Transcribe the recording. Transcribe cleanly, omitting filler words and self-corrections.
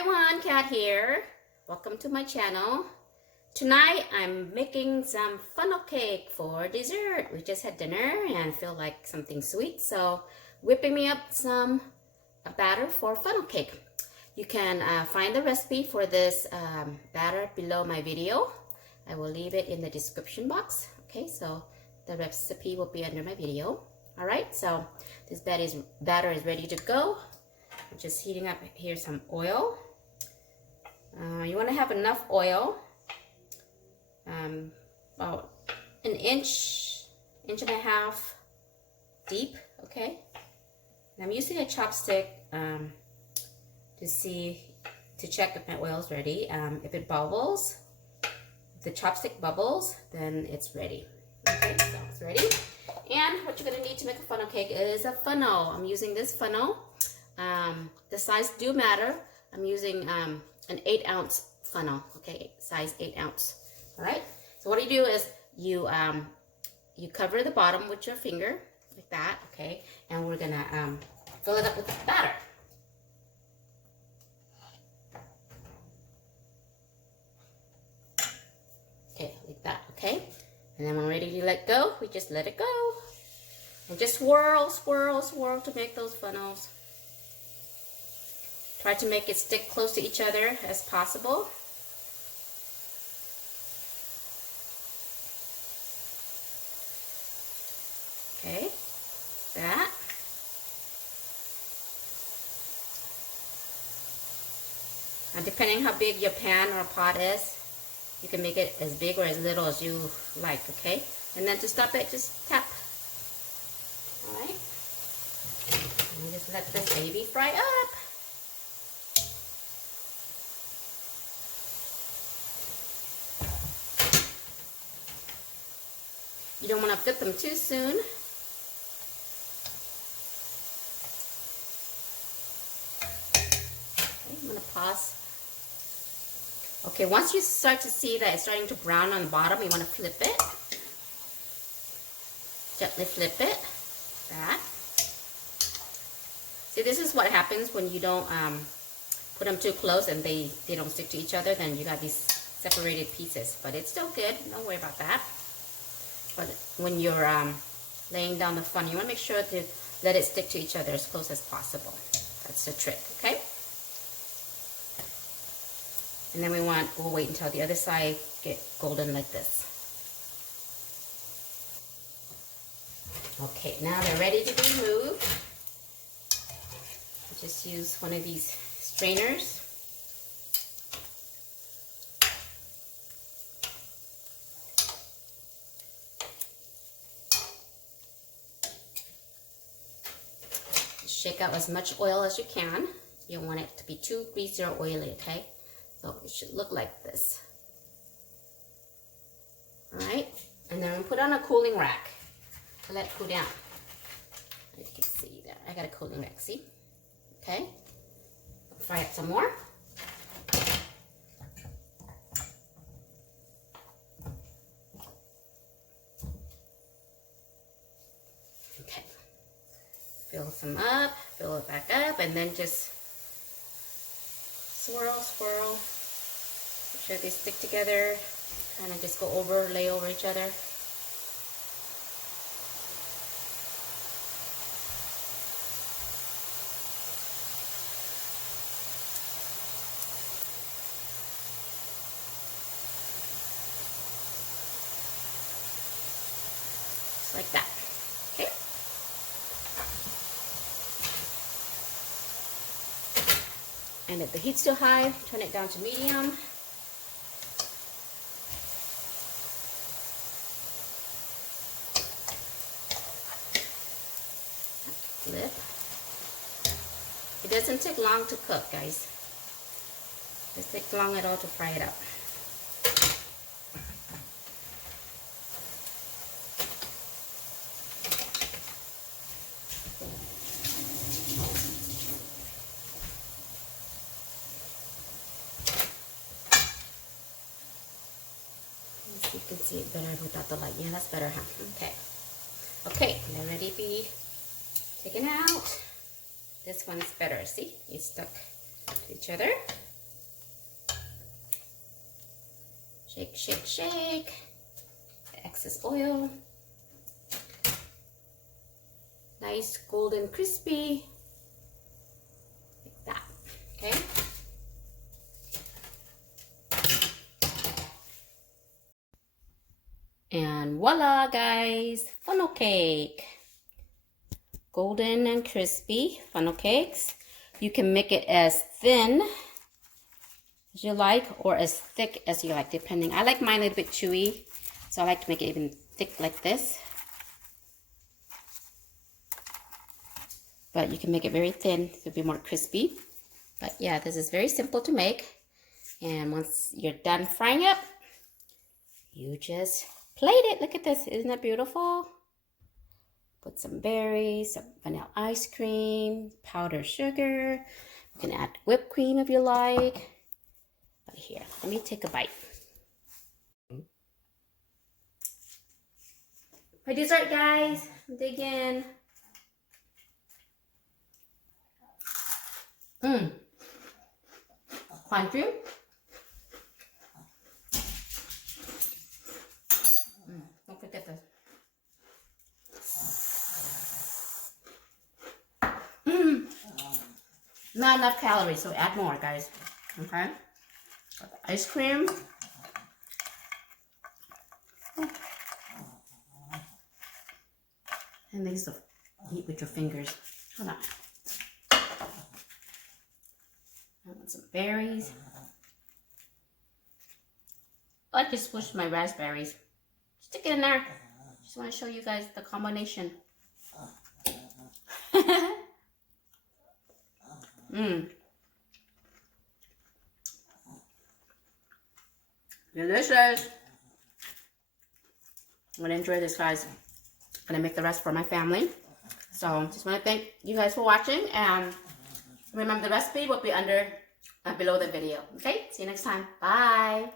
everyone, Kat here. Welcome to my channel. Tonight I'm making some funnel cake for dessert. We just had dinner and feel like something sweet, so whipping me up some batter for funnel cake. You can find the recipe for this batter below my video. I will leave it in the description box. Okay, so the recipe will be under my video. All right, so this batter is ready to go. I'm just heating up here some oil. You want to have enough oil, about an inch and a half deep. Okay, and I'm using a chopstick to check if my oil is ready. If it bubbles, if the chopstick bubbles, then it's ready. Okay, so it's ready. And what you're gonna need to make a funnel cake is a funnel. I'm using this funnel. The size do matter. I'm using an 8-ounce funnel. Okay, size 8 ounce. All right. So what you do is you cover the bottom with your finger like that. Okay, and we're gonna fill it up with batter. Okay, like that. Okay, and then when we're ready to let go, we just let it go, and just swirl, swirl, swirl to make those funnels. Try to make it stick close to each other as possible. Okay, that. Now, depending how big your pan or pot is, you can make it as big or as little as you like, okay? And then to stop it, just tap. All right. And just let this baby fry up. You don't want to flip them too soon. Okay, I'm going to pause. Okay, once you start to see that it's starting to brown on the bottom, you want to flip it. Gently flip it. That. See, this is what happens when you don't put them too close and they don't stick to each other. Then you got these separated pieces, but it's still good. Don't worry about that. But when you're laying down the funnel, you want to make sure to let it stick to each other as close as possible. That's the trick, okay? And then we'll wait until the other side get golden like this. Okay, now they're ready to be moved. I'll just use one of these strainers. Shake out as much oil as you can. You don't want it to be too greasy or oily, okay? So it should look like this. All right, and then put on a cooling rack to let it cool down. You can see there, I got a cooling rack, see? Okay, fry up some more. Okay. Fill some up, fill it back up, and then just swirl, swirl. Make sure they stick together. Kind of just lay over each other. Just like that. Okay. And if the heat's too high, turn it down to medium. Flip. It doesn't take long to cook, guys. It doesn't take long at all to fry it up. You can see it better without the light. Yeah, that's better, huh? Okay. Okay, they're ready to be taken out. This one's better. See? It's stuck to each other. Shake, shake, shake. The excess oil. Nice golden crispy. Like that. Okay. And voila, guys, funnel cake. Golden and crispy funnel cakes. You can make it as thin as you like or as thick as you like, depending. I like mine a little bit chewy, so I like to make it even thick like this. But you can make it very thin to be more crispy. But yeah, this is very simple to make. And once you're done frying up, you just plate it. Look at this. Isn't that beautiful? Put some berries, some vanilla ice cream, powdered sugar. You can add whipped cream if you like. But here, let me take a bite. For dessert, guys, dig in. Crunchy. Don't forget this. Not enough calories, so add more, guys. Okay? Got the ice cream. And these to eat with your fingers. Hold on. I want some berries. I just squished my raspberries. Stick it in there. Just want to show you guys the combination. Delicious. I'm gonna enjoy this, guys. I'm gonna make the rest for my family. So just want to thank you guys for watching, and remember the recipe will be under below the video. Okay, see you next time. Bye.